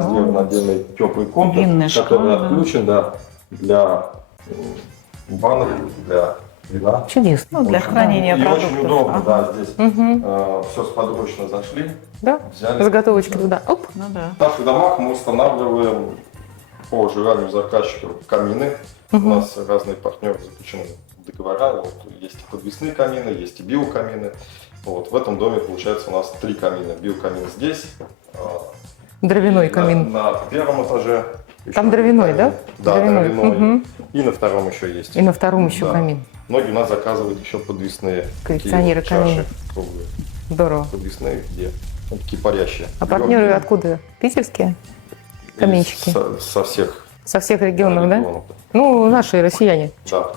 специально сделан отдельный теплый контур, Винный который шкаф, да. отключен, да, для банок, для вина. Чудесно. Ну, для Очень, хранения и продуктов. очень удобно, Ага. да, здесь Угу. все сподручно зашли, Да? взяли. Заготовочки туда. Оп. Ну да. В наших домах мы устанавливаем по желанию заказчика камины. У нас разные партнеры заключены договора. Вот, есть и подвесные камины, есть и биокамины. Вот, в этом доме получается у нас 3 камина. Биокамин здесь. Дровяной и камин. На первом этаже. Там еще дровяной, камин. да? Да, Дровяной. дровяной. Мгм. И на втором еще есть. И на втором еще Да. камин. Многие у нас заказывают еще подвесные. Коллекционеры такие каминов. чаши круглые. Здорово. Подвесные, где ну, такие парящие. А партнеры Легкие. откуда? Питерские? И каменщики? Со всех Со всех регионов, да? регионов. Ну, наши россияне. Да.